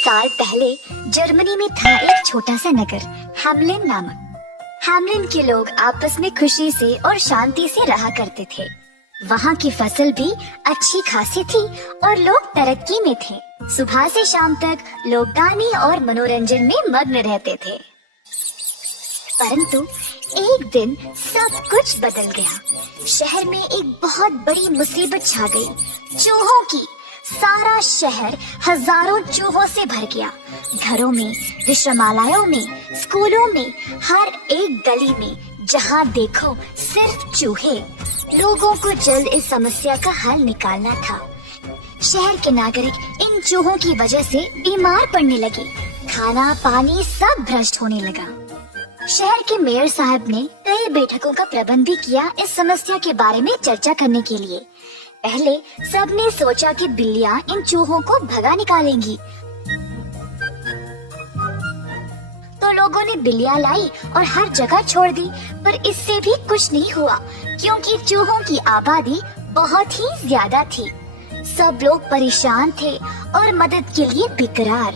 साल पहले जर्मनी में था एक छोटा सा नगर हैमलिन नामक। हैमलिन के लोग आपस में खुशी से और शांति से रहा करते थे। वहाँ की फसल भी अच्छी खासी थी और लोग तरक्की में थे। सुबह से शाम तक लोग गाने और मनोरंजन में मग्न रहते थे। परंतु एक दिन सब कुछ बदल गया। शहर में एक बहुत बड़ी मुसीबत छा गई। चूहों की। सारा शहर हजारों चूहों से भर गया। घरों में, विश्रामालयों में, स्कूलों में, हर एक गली में जहाँ देखो सिर्फ चूहे। लोगों को जल्द इस समस्या का हल निकालना था। शहर के नागरिक इन चूहों की वजह से बीमार पड़ने लगे। खाना पानी सब भ्रष्ट होने लगा। शहर के मेयर साहब ने कई बैठकों का प्रबंध भी किया इस समस्या के बारे में चर्चा करने के लिए। पहले सबने सोचा कि बिल्लियां इन चूहों को भगा निकालेंगी, तो लोगों ने बिल्लियां लाई और हर जगह छोड़ दी। पर इससे भी कुछ नहीं हुआ, क्योंकि चूहों की आबादी बहुत ही ज्यादा थी। सब लोग परेशान थे और मदद के लिए बेकरार।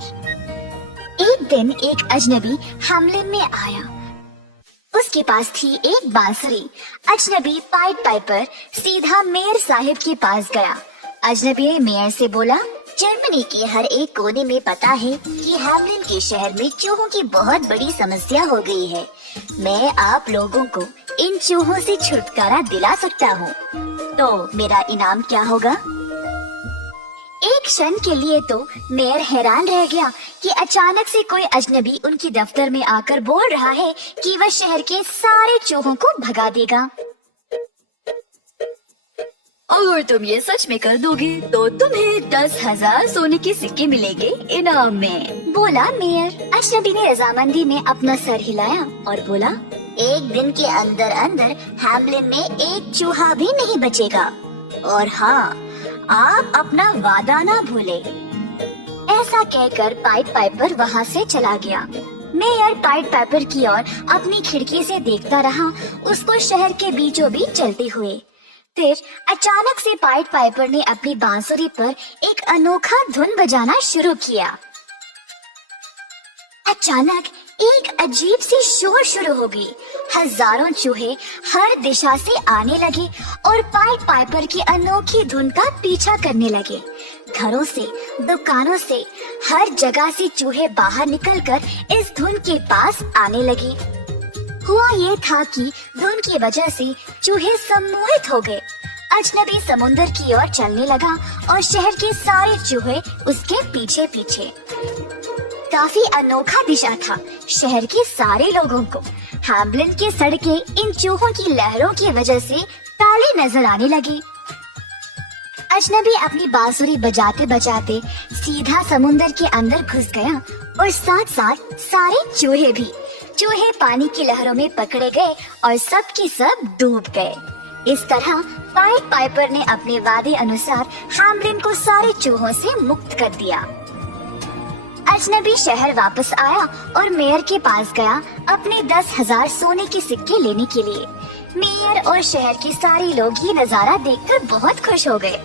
एक दिन एक अजनबी हैमलिन में आया। उसके पास थी एक बांसुरी। अजनबी पाइट पाइपर सीधा मेयर साहिब के पास गया। अजनबी ने मेयर से बोला, जर्मनी के हर एक कोने में पता है कि हैमलिन के शहर में चूहों की बहुत बड़ी समस्या हो गई है। मैं आप लोगों को इन चूहों से छुटकारा दिला सकता हूँ, तो मेरा इनाम क्या होगा? एक क्षण के लिए तो मेयर हैरान रह गया कि अचानक से कोई अजनबी उनकी दफ्तर में आकर बोल रहा है कि वह शहर के सारे चूहों को भगा देगा। अगर तुम ये सच में कर दोगे तो तुम्हें 10,000 सोने के सिक्के मिलेंगे इनाम में, बोला मेयर। अजनबी ने रजामंदी में अपना सर हिलाया और बोला, एक दिन के अंदर अंदर हैमलिन में एक चूहा भी नहीं बचेगा। और हाँ, आप अपना वादा ना भूले। ऐसा कहकर पाइट पाइपर वहाँ से चला गया। मेयर पाइट पाइपर की ओर अपनी खिड़की से देखता रहा, उसको शहर के बीचों बीच चलते हुए। फिर अचानक से पाइट पाइपर ने अपनी बांसुरी पर एक अनोखा धुन बजाना शुरू किया। अचानक एक अजीब सी शोर शुरू हो गई। हजारों चूहे हर दिशा से आने लगे और पाइट पाइपर की अनोखी धुन का पीछा करने लगे। घरों से, दुकानों से, हर जगह से चूहे बाहर निकलकर इस धुन के पास आने लगे। हुआ ये था कि धुन की वजह से चूहे सम्मोहित हो गए। अजनबी समुद्र की ओर चलने लगा और शहर के सारे चूहे उसके पीछे पीछे। काफी अनोखा दिशा था शहर के सारे लोगों को। हैमलिन की सड़कें इन चूहों की लहरों की वजह से काली नजर आने लगी। अजनबी अपनी बांसुरी बजाते बजाते सीधा समुद्र के अंदर घुस गया और साथ साथ सारे चूहे भी। चूहे पानी की लहरों में पकड़े गए और सब की सब डूब गए। इस तरह पाइट पाइपर ने अपने वादे अनुसार हैमलिन को सारे चूहों से मुक्त कर दिया। अजनबी शहर वापस आया और मेयर के पास गया अपने 10,000 सोने के सिक्के लेने के लिए। मेयर और शहर के सारे लोग ये नजारा देखकर बहुत खुश हो गए।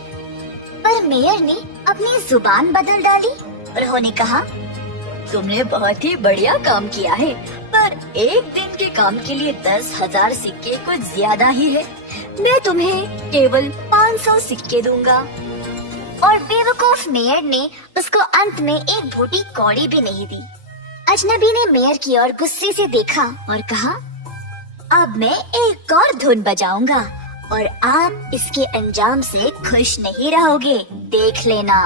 पर मेयर ने अपनी जुबान बदल डाली। उन्होंने कहा, तुमने बहुत ही बढ़िया काम किया है, पर एक दिन के काम के लिए 10,000 सिक्के कुछ ज्यादा ही है। मैं तुम्हें केवल 500 सिक्के दूंगा। और बेवकूफ मेयर ने उसको अंत में एक भूटी कौड़ी भी नहीं दी। अजनबी ने मेयर की ओर गुस्से से देखा और कहा, अब मैं एक और धुन बजाऊंगा और आप इसके अंजाम से खुश नहीं रहोगे, देख लेना।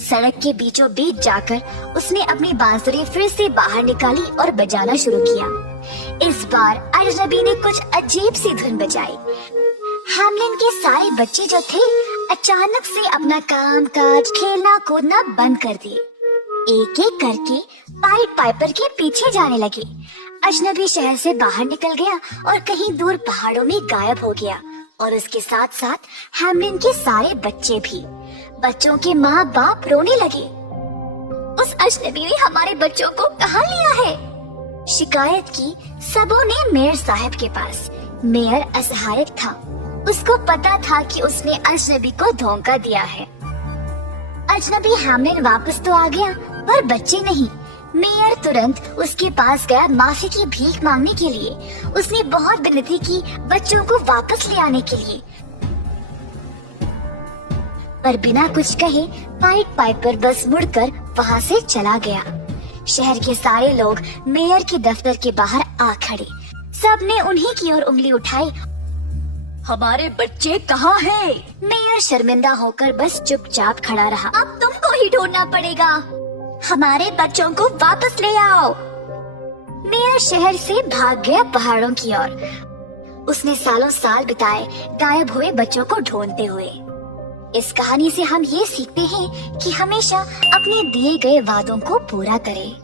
सड़क के बीचों बीच जाकर उसने अपनी बांसुरी फिर से बाहर निकाली और बजाना शुरू किया। इस बार अजनबी ने कुछ अजीब सी धुन बजाई। हैमलिन के सारे बच्चे जो थे अचानक से अपना काम काज, खेलना कूदना बंद कर दिए। एक एक करके पाइट पाइपर के पीछे जाने लगे। अजनबी शहर से बाहर निकल गया और कहीं दूर पहाड़ों में गायब हो गया, और उसके साथ साथ हैमलिन के सारे बच्चे भी। बच्चों के माँ बाप रोने लगे। उस अजनबी ने हमारे बच्चों को कहाँ लिया है? शिकायत की सबों ने मेयर साहब के पास। मेयर असहायक था। उसको पता था कि उसने अजनबी को धोखा दिया है। अजनबी हैमलिन वापस तो आ गया पर बच्चे नहीं। मेयर तुरंत उसके पास गया माफी की भीख मांगने के लिए। उसने बहुत विनती की बच्चों को वापस ले आने के लिए, पर बिना कुछ कहे पाइट पाइपर बस मुड़कर वहाँ से चला गया। शहर के सारे लोग मेयर के दफ्तर के बाहर आ खड़े। सबने उन्हीं की ओर उंगली उठाई। हमारे बच्चे कहाँ हैं? मेयर शर्मिंदा होकर बस चुपचाप खड़ा रहा। अब तुमको ही ढूंढना पड़ेगा। हमारे बच्चों को वापस ले आओ। मेयर शहर से भाग गया पहाड़ों की ओर। उसने सालों साल बिताए गायब हुए बच्चों को ढूंढते हुए। इस कहानी से हम ये सीखते हैं कि हमेशा अपने दिए गए वादों को पूरा करें।